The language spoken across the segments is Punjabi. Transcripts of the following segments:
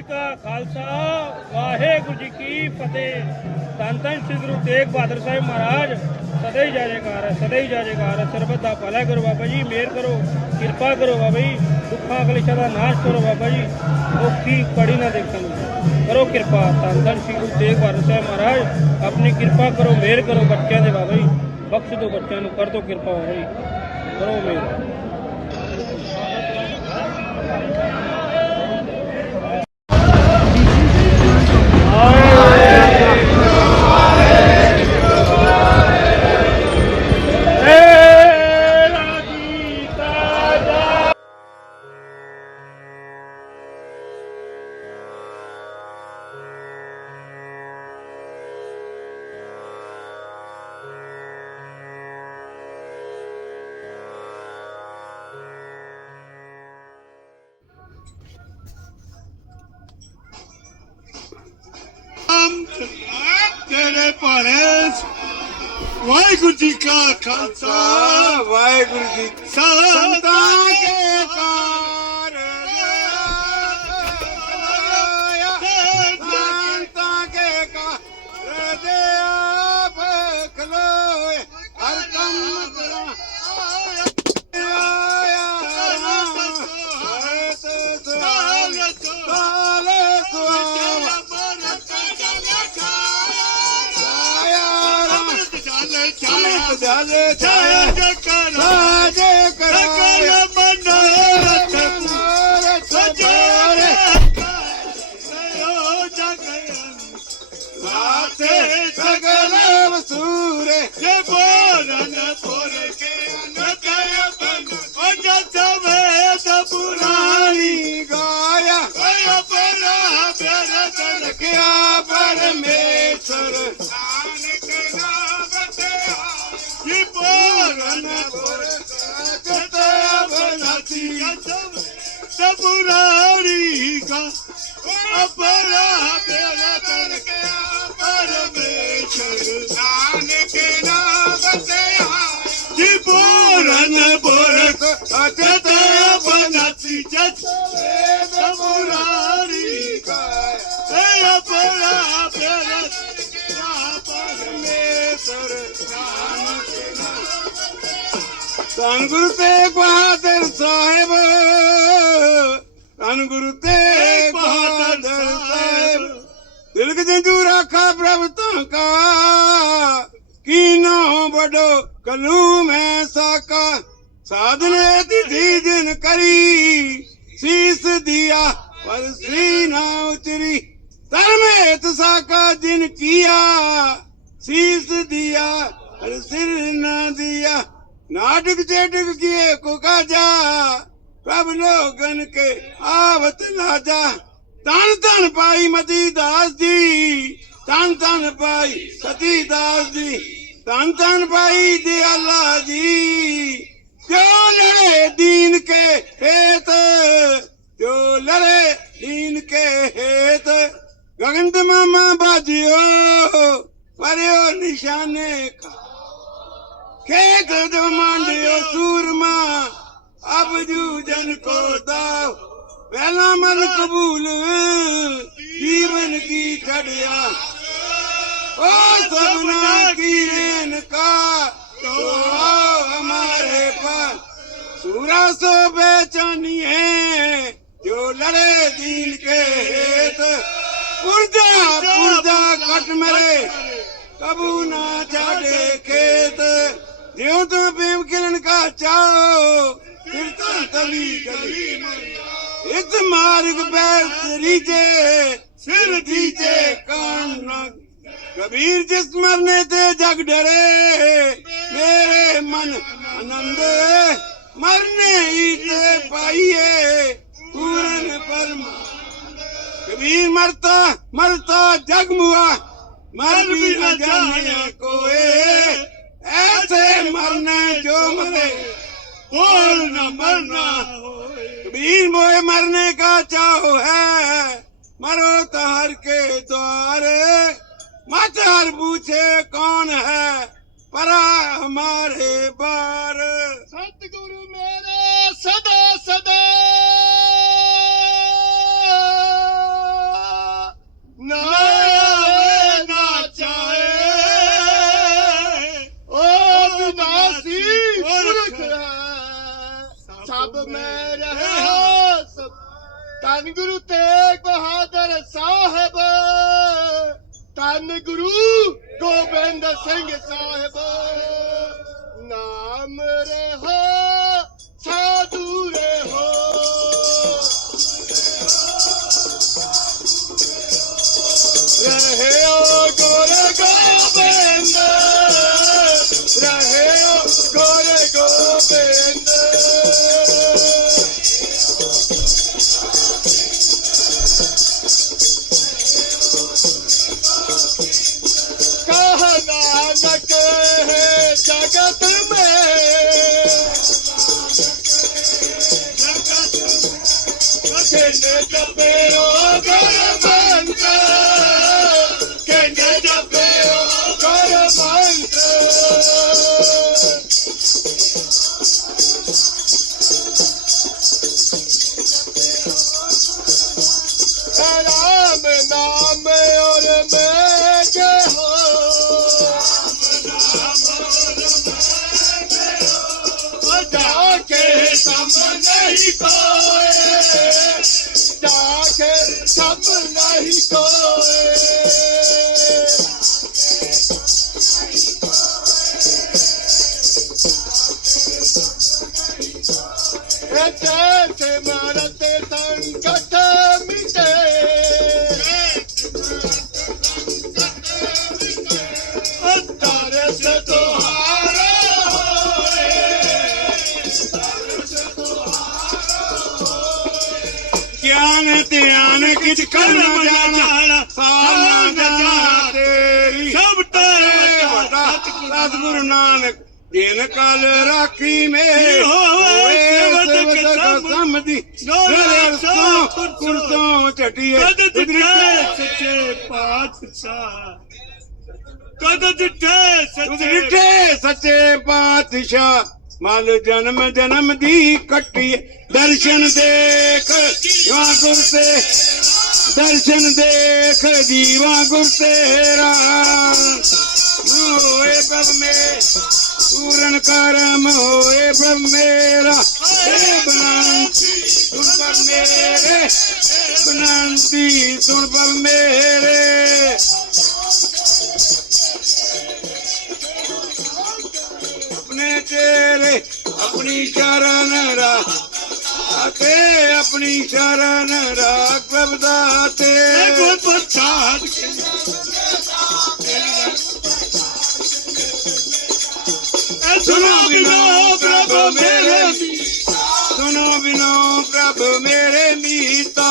ਜੀ ਕਾ ਖਾਲਸਾ, ਵਾਹਿਗੁਰੂ ਜੀ ਕੀ ਫਤਿਹ। ਧੰਨ ਧੰਨ ਸ੍ਰੀ ਗੁਰੂ ਤੇਗ ਬਹਾਦਰ ਸਾਹਿਬ ਮਹਾਰਾਜ, ਸਦਾ ਹੀ ਜਾਜੇਕਾਰ ਹੈ, ਸਦਾ ਹੀ ਜਾਜੇਕਾਰ ਹੈ। ਸਰਬਤ ਦਾ ਭਲਾ ਕਰੋ ਬਾਬਾ ਜੀ, ਮਿਹਰ ਕਰੋ, ਕਿਰਪਾ ਕਰੋ ਬਾਬਾ ਜੀ, ਦੁੱਖਾਂ, ਕਲੇਸ਼ਾਂ ਦਾ ਨਾਸ਼ ਕਰੋ ਬਾਬਾ ਜੀ, ਔਖੀ ਕੜੀ ਨਾ ਦੇਖਣ। ਨੂੰ ਕਰੋ ਕਿਰਪਾ, ਧੰਨ ਧੰਨ ਸ੍ਰੀ ਗੁਰੂ ਤੇਗ ਬਹਾਦਰ ਸਾਹਿਬ ਮਹਾਰਾਜ, ਆਪਣੀ ਕਿਰਪਾ ਕਰੋ, ਮਿਹਰ ਕਰੋ ਬੱਚਿਆਂ ਦੇ ਬਾਬਾ ਜੀ। ਬਖਸ਼ ਦਿਓ ਬੱਚਿਆਂ ਨੂੰ, ਕਰ ਦਿਓ ਕਿਰਪਾ ਬਾਬਾ ਜੀ। ਕਰੋ ਮਿਹਰ। ਵਾਹਿਗੁਰੂ ਜੀ ਸੰਤਾਂ ਕੇ ਕਾਰ ਸੰਤਾਂ ਕੇ ਕਾਰ ਦੇ ਆਪ ਖਲੋਏ। ਹਰ ਕੰਮ ਕਰਾਂ ਆਇਆ। ਹਰ ਸਬੁਰਾਰੀ ਗਾਇਆ ਤੇ ਅਪਰਾ ਪਿਆਰ ਕਾ ਪਰਮੇਸ਼ਰ ਨਾਨਕ ਨਾਮ ਧੰਨ ਗੁਰੂ ਤੇਗ ਬਹਾਦਰ ਸਾਹਿਬ ਧੰਨ ਗੁਰੂ ਤੇਗ ਬਹਾਦਰ ਸਾਹਿਬ। ਦਿਲ ਕੇ ਜੰਜੂ ਰਾਖਾ ਪ੍ਰਭ ਤਾਂ ਕਾ। ਕੀਨੋ ਬੜੋ ਕਲੂ ਮੈਂ ਸਾਕਾ। साधने दी जीजन करी। शीस दिया पर सीना उचरी धर्मेत साका जिन किया। शीस दिया पर सिर ना दिया। नाटक चेटक किए को काजा। प्रभ लोगन के आवत नाजा तन तन पाई मती दास जी। तन तन पाई सती दास जी। तन तन पाई दयाला जी। क्यों लड़े दीन परियो निशाने पहला मन कबूल जीवन की चढ़िया ओ सपना की रेन का तो आओ हमारे पास सूरा सो बेचैनी है जो लड़े दीन के हेत पुरजा पुरजा कट मरे कबू ना छाड़े खेत ज्यो तो प्रेम किरण का चाओ फिर तो तली गली इस मार्ग पे रीचे सिर दीचे कान न कबीर जिस मरने ते जग डरे मेरे मन आनंद मरने ही ते पाइए पूरन परम कबीर मरता मरता जग मुआ मर भी न जाने कोई ऐसे मरने जो मरे बोल न मरना कबीर मोए मरने का चाहो है हर पूछे कौन है परा हमारे बार सतगुरु मेरे सदा सदा ਸਭ ਮੈਂ ਰਹਾ ਸਭ ਤਨ ਗੁਰੂ ਤੇਗ ਬਹਾਦਰ ਸਾਹਿਬ ਧੰਨ ਗੁਰੂ ਗੋਬਿੰਦ ਸਿੰਘ ਸਾਹਿਬ ਨਾਮ ਰਹੋ ਕਹਿੰਦੇ ਜਪਿਓ ਦਿਨ ਕਾਲ ਰਾਖੀ ਮੇਰੀ ਹੋਵੇ ਚਟੀਏ ਸੱਚੇ ਪਾਤਸ਼ਾਹ। ਕਦ ਸੱਚੇ ਸੱਚੇ ਪਾਤਸ਼ਾਹ। ਮਲ ਜਨਮ ਜਨਮ ਦੀ ਕੱਟੀ ਦਰਸ਼ਨ ਦੇਖ ਵਾ ਗੁਰ ਤੇ। ਦਰਸ਼ਨ ਦੇਖ ਜੀਵਾ ਗੁਰ ਤੇਰਾ ਹੋਏ ਪ੍ਰਭ ਮੇ पूरण कर्म होए ब्रह्म मेरा बनाती सुन पर मेरे बनाती सुन पर मेरे अपने तेरे अपनी शरण राख आते अपनी शरण राख प्रभु दाते ਸੁਨੋ ਬਿਨੋ ਪ੍ਰਭ ਮੇਰੇ ਸੁਨੋ ਬਿਨੋ ਪ੍ਰਭ ਮੇਰੇ ਮੀਤਾ।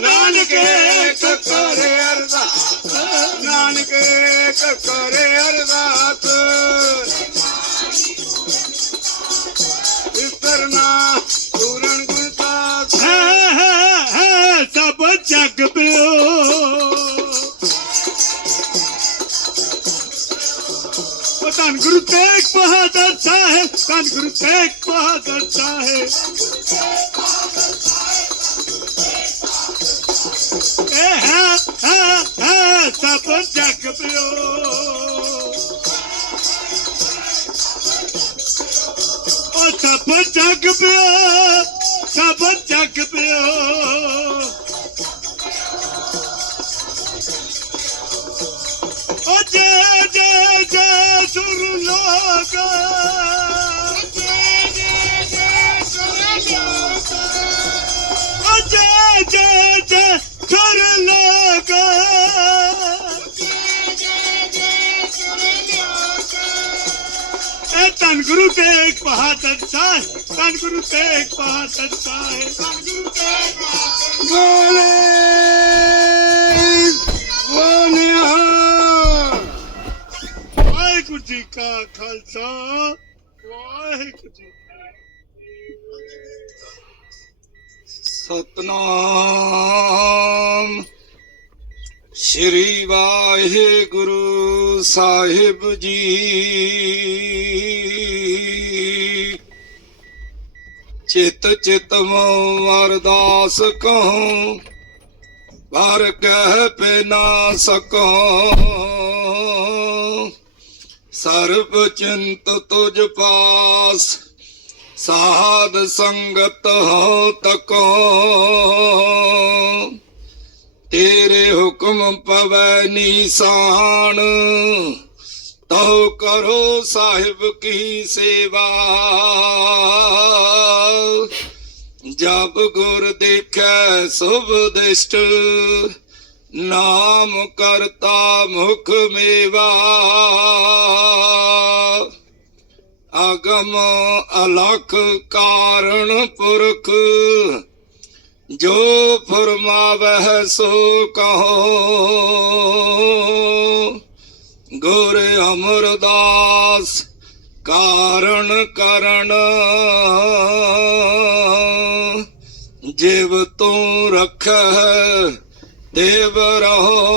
ਨਾਨਕੇ ਕਰੇ ਅਰਦਾਸ ਨਾਨਕੇ ਕਰੇ ਅਰਦਾਸ। ਜਗ ਪਿਓ। ਧੰਨ ਗੁਰੂ ਤੇਗ ਬਹਾਦਰ ਸਾਹਿਬ, ਧੰਨ ਗੁਰੂ ਤੇਗ ਬਹਾਦਰ ਸਾਹਿਬ। ਇਹ ਹੈ ਹੈ ਹੈ, ਸਭ ਜਗ ਪਿਓ। ਉਹ ਸਭ ਜਗ ਪਿਓ, ਸਭ ਜਗ ਪਿਓ। ਜੈ ਸੁਰ ਲੋਕ। ਉਹ ਜੈ ਜੈ ਸੁਰ ਲੋਕ। ਧੰਨ ਗੁਰੂ ਤੇਗ ਬਹਾਦਰ ਸਾਹਿਬ ਧੰਨ ਗੁਰੂ ਤੇਗ ਬਹਾਦਰ ਸਾਹਿਬ। ਧੰਨ ਗੁਰੂ ਤੇਗ ਬਹਾਦਰ। ਸਤਨਾਮ। ਸ਼੍ਰੀ ਵਾਹਿਗੁਰੂ ਸਾਹਿਬ ਜੀ। ਚਿਤ ਚਿਤ ਅਰਦਾਸ ਕਹੂੰ। ਪਰ ਕਹਿ ਪੇ ਨਾ ਸਕੂੰ ਸਰਬ ਚਿੰਤ ਤੁਜ ਪਾਸ, ਸਾਧ ਸੰਗਤ ਹੋ ਤਕੋ। ਤੇਰੇ ਹੁਕਮ ਪਵੈ ਨੀਸਾਨ, ਤਉ ਕਰੋ ਸਾਹਿਬ ਕੀ ਸੇਵਾ। ਜਬ ਗੁਰ ਦੇਖੈ ਸੁਭ ਦਿਸ਼ਟ ਨਾਮ ਕਰਤਾ ਮੁਖ ਮੇਵਾ। ਅਗਮ ਅਲਖ ਕਾਰਣ ਪੁਰਖ, ਜੋ ਫਰਮਾਵਹਿ ਸੋ ਕਹੋ। ਗੁਰ ਅਮਰਦਾਸ ਕਾਰਣ ਕਰਨ, ਜਿਵ ਤੂੰ ਰੱਖੈ ਦੇਵ ਰਹੋ।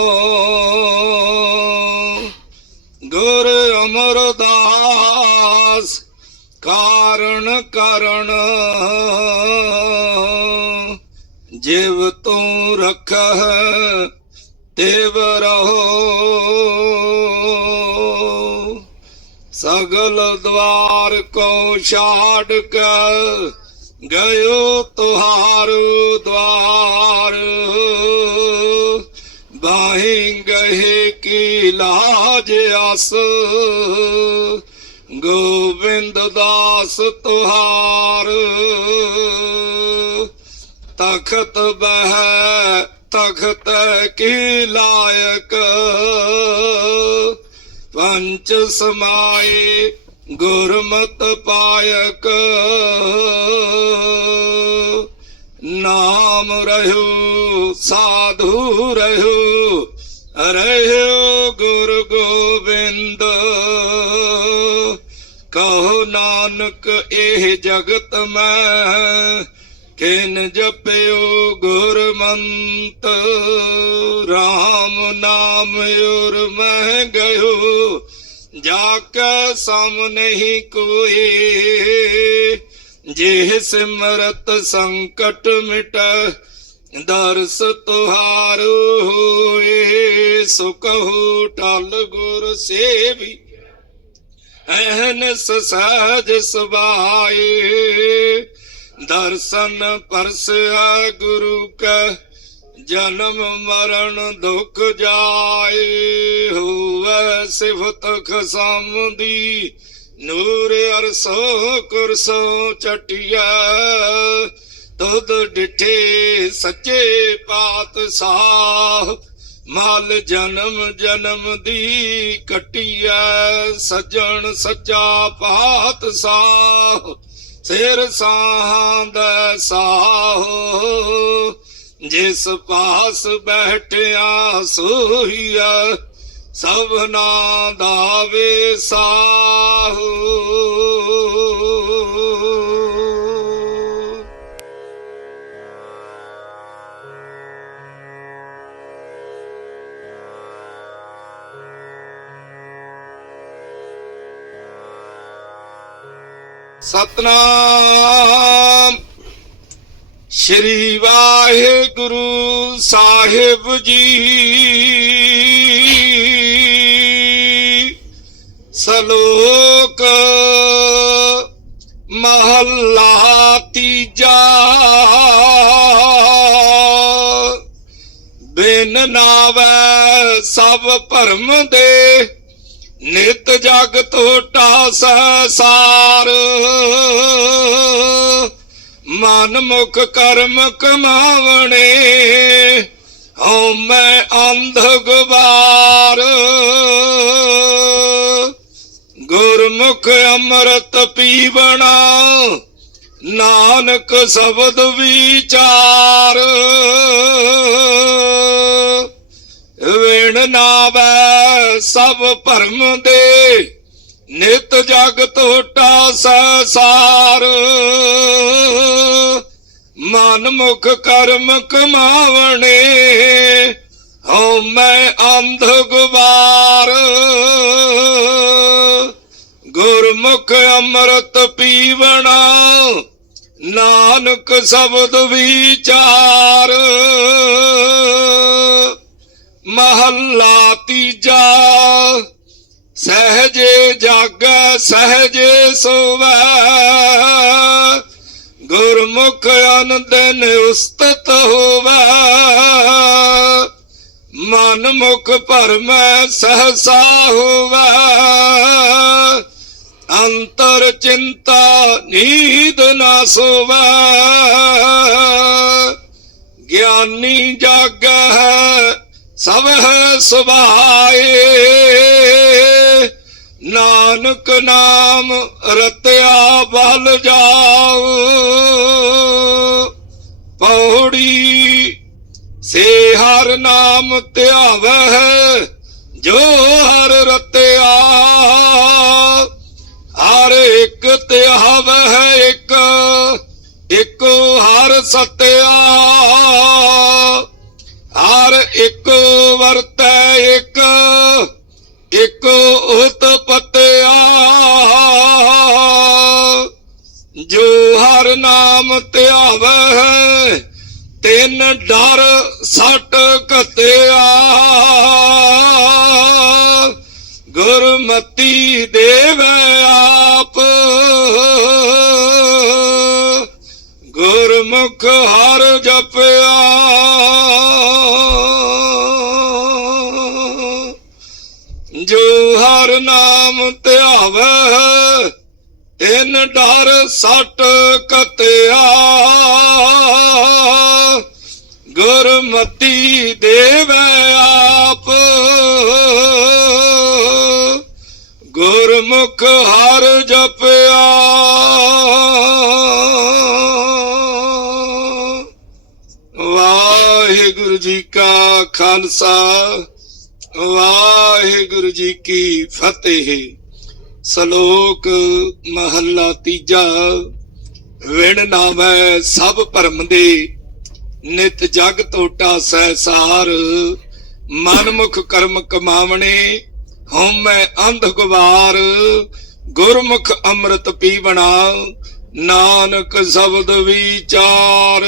ਗੁਰ ਅਮਰਦਾਸ, ਕਾਰਨ ਕਰਨ। ਜਿਵ ਤੂੰ ਰੱਖੈ ਦੇਵ ਰਹੋ। ਸਗਲ ਦਵਾਰ ਕੋ ਛਾੜ ਕੇ ਗਇਓ ਤੁਹਾਰੂ ਦਵਾਰ। ਬਾਹੀਂ ਗਏ ਕੀ ਲਾਜ ਅਸ ਗੋਬਿੰਦ ਦਾਸ ਤੁਹਾਰ ਤਖਤ ਬਹਿ ਤਖਤ ਕੀ ਲਾਇਕ ਪੰਚ ਸਮਾਏ ਗੁਰਮਤ ਪਾਇਕ ਨਾਮ ਰਹਿਓ ਸਾਧੂ ਰਹਿਓ ਰਹਿਓ ਗੁਰ ਗੋਬਿੰਦ। ਕਹੋ ਨਾਨਕ, ਇਹ ਜਗਤ ਮੈਂ ਕਿਨ ਜਪਿਓ ਗੁਰਮੰਤ। RAM ਨਾਮ ਉਰ ਮੈਂ ਗਇਓ ਜਾ ਕੇ ਸਮ ਨਹੀਂ ਕੋਈ। ਜੇ ਸਿਮਰਤ ਸੰਕਟ ਮਿਟ ਦਰਸ ਤੁਹਾਰੂ ਹੋਏ ਸੋ ਕਹੋ ਟਲ ਗੁਰ ਸੇਵੀ। ਅਹਨਸ ਸਹਜ ਸਬਾਏ ਦਰਸ਼ਨ ਪਰਸਿਆ ਗੁਰੂ ਕਾ, ਜਨਮ ਮਰਨ ਦੁਖ ਜਾਏ। ਹੋਵੇ ਸਿਫਤ ਖਸਮ ਦੀ ਨੂਰ ਅਰਸੋ ਕੁਰਸੋ ਚਟਿਆ ਤੁਧ ਡਿਠੇ ਸੱਚੇ ਪਾਤਸ਼ਾਹ। ਮਲ ਜਨਮ ਜਨਮ ਦੀ ਕਟਿਆ ਸਜਣ ਸੱਚਾ ਪਾਤਸ਼ਾਹ। ਸਿਰ ਸਾਹਾਂ ਦਾ ਸਾਹੋ। ਜਿਸ ਪਾਸ ਬੈਠਿਆ ਸੋਹੀਆ ਸਭਨਾ ਦਾ ਵੇ ਸਾਹੋ ਸਤਨਾਮ। ਸ਼੍ਰੀ ਵਾਹਿਗੁਰੂ ਸਾਹਿਬ ਜੀ। ਸਲੋਕ ਮਹੱਲਾ ਤੀਜਾ। ਬਿਨ ਨਾਵੈ ਸਭ ਭਰਮ ਦੇ। ਨਿਤ ਜਗ ਟੋਟਾ ਸਸਾਰ ਮਨ ਮੁਖ ਕਰਮ ਕਮਾਵਣੇ, ਹਉ ਮੈਂ ਅੰਧ ਗੁਬਾਰ। ਗੁਰਮੁਖ ਅੰਮ੍ਰਿਤ ਪੀਵਣਾ, ਨਾਨਕ ਸ਼ਬਦ ਵਿਚਾਰ। ਵੇਣ ਨਾਵੈ ਸਭ ਭਰਮ ਦੇ, ਨਿਤ ਜਗ ਟੋਟਾ ਸਸਾਰ। ਮਨ ਮੁਖ ਕਰਮ ਕਮਾਵਣੇ, ਹਉ ਮੈਂ ਅੰਧ ਗੁਬਾਰ। ਗੁਰਮੁਖ ਅੰਮ੍ਰਿਤ ਪੀਵਣਾ, ਨਾਨਕ ਸ਼ਬਦ ਵਿਚਾਰ। ਮਹੱਲਾ ਤੀਜਾ। ਸਹਜੇ ਜਾਗੈ, ਸਹਜੇ ਸੋਵੈ। ਗੁਰਮੁਖ ਅਨੰਦਨ ਉਸਤਤ ਹੋਵੈ। ਮਨ ਮੁਖ ਭਰਮੈ, ਸਹਸਾ ਹੋਵੈ। ਅੰਤਰ ਚਿੰਤਾ ਨੀਦ ਨਾ ਸੋਵੈ। ਗਿਆਨੀ ਜਾਗੈ ਸਭ ਹੈ ਸੁਭਾਏ। ਨਾਨਕ ਨਾਮ ਰਤਿਆ ਬਲ ਜਾਉ ਪੌੜੀ ਸੇ ਹਰ ਨਾਮ ਧਿਆਵਹਿ, ਜੋ ਹਰ ਰਤਿਆ। ਹਰ ਇੱਕ ਧਿਆਵਹਿ ਇੱਕ, ਇੱਕੋ ਹਰ ਸਤਿਆ। ਹਰ ਇੱਕ ਵਰਤੈ ਇੱਕ ਇੱਕ ਉਤਪਤਿਆ ਜੋ ਹਰ ਨਾਮ ਧਿਆਵੈ ਤਿੰਨ ਡਰ ਸਟ ਕਤਿਆ ਗੁਰਮਤੀ ਦੇਵੈ ਗੁਰਮੁਖ ਹਰ ਜਪਿਆ। ਜੋ ਹਰ ਨਾਮ ਧਿਆਵੈ, ਤਿੰਨ ਡਰ ਸੱਟ ਕਤਿਆ। ਗੁਰਮਤੀ ਦੇਵੈ ਆਪ। ਗੁਰਮੁਖ ਹਰ ਜਪਿਆ। ਵਾਹਿਗੁਰੂ ਜੀ ਕਾ ਖਾਲਸਾ। ਵਾਹਿਗੁਰੂ ਜੀ ਕੀ ਫਤਿਹ। ਸ਼ਲੋਕ ਮਹੱਲਾ ਤੀਜਾ। ਵਿਣ ਨਾਮੈ ਸਭ ਭਰਮ ਦੇ, ਨਿਤ ਜਗ ਟੋਟਾ ਸਹਿਸਾਰ। ਮਨਮੁਖ ਕਰਮ ਕਮਾਵਣੇ, ਹਉਮੈ ਅੰਧ ਗਵਾਰ। ਗੁਰਮੁਖ ਅੰਮ੍ਰਿਤ ਪੀਵਣਾ, ਨਾਨਕ ਸ਼ਬਦ ਵਿਚਾਰ।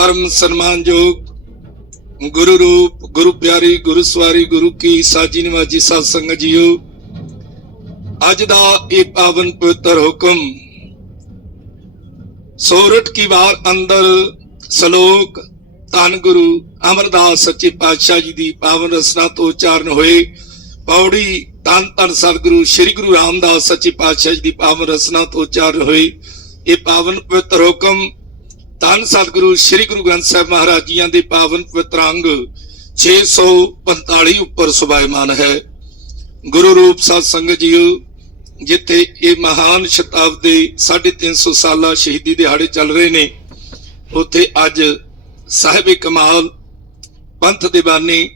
ਪਰਮ ਸਨਮਾਨਯੋਗ ਗੁਰੂ ਰੂਪ, ਗੁਰੂ ਪਿਆਰੀ, ਗੁਰੂ ਸਵਾਰੀ, ਗੁਰੂ ਕੀ ਸਾਜੀ ਨਿਵਾਜੀ ਸਾਧ ਸੰਗਤ ਜੀਓ, ਅੱਜ ਦਾ ਇਹ ਪਾਵਨ ਪਵਿੱਤਰ ਹੁਕਮ ਸੋਰਠ ਕੀ ਵਾਰ ਅੰਦਰ ਸ਼ਲੋਕ ਧੰਨ ਗੁਰੂ ਅਮਰਦਾਸ ਸੱਚੇ ਪਾਤਸ਼ਾਹ ਜੀ ਦੀ ਪਾਵਨ ਰਸਨਾ ਤੋਂ ਉਚਾਰਨ ਹੋਏ ਪੌੜੀ ਧੰਨ ਧੰਨ ਸਤਿਗੁਰੂ ਸ੍ਰੀ ਗੁਰੂ ਰਾਮਦਾਸ ਸੱਚੇ ਪਾਤਸ਼ਾਹ ਜੀ ਦੀ ਪਾਵਨ ਰਸਨਾ ਤੋਂ ਉਚਾਰਨ ਹੋਏ, ਇਹ ਪਾਵਨ ਪਵਿੱਤਰ ਹੁਕਮ ਧੰਨ ਸਤਿਗੁਰੂ ਸ੍ਰੀ ਗੁਰੂ ਗ੍ਰੰਥ ਸਾਹਿਬ ਮਹਾਰਾਜ ਜੀਆਂ ਦੇ ਪਾਵਨ ਪਵਿੱਤਰ ਅੰਗ 645 ਉੱਪਰ ਸੁਭਾਇਮਾਨ ਹੈ। ਗੁਰੂ ਰੂਪ ਸਾਧ ਸੰਗਤ ਜੀਓ, ਜਿੱਥੇ ਇਹ ਮਹਾਨ ਸ਼ਤਾਬਦੀ 350 ਸਾਲਾ ਸ਼ਹੀਦੀ ਦਿਹਾੜੇ ਚੱਲ ਰਹੇ ਨੇ, ਉੱਥੇ ਅੱਜ ਸਾਹਿਬ ਕਮਾਲ ਪੰਥ ਦੇ ਬਾਨੀ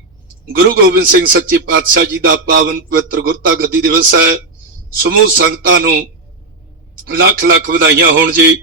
ਗੁਰੂ ਗੋਬਿੰਦ ਸਿੰਘ ਸੱਚੇ ਪਾਤਸ਼ਾਹ ਜੀ ਦਾ ਪਾਵਨ ਪਵਿੱਤਰ ਗੁਰਤਾ ਗੱਦੀ ਦਿਵਸ ਹੈ। ਸਮੂਹ ਸੰਗਤਾਂ ਨੂੰ ਲੱਖ ਲੱਖ ਵਧਾਈਆਂ ਹੋਣ ਜੀ।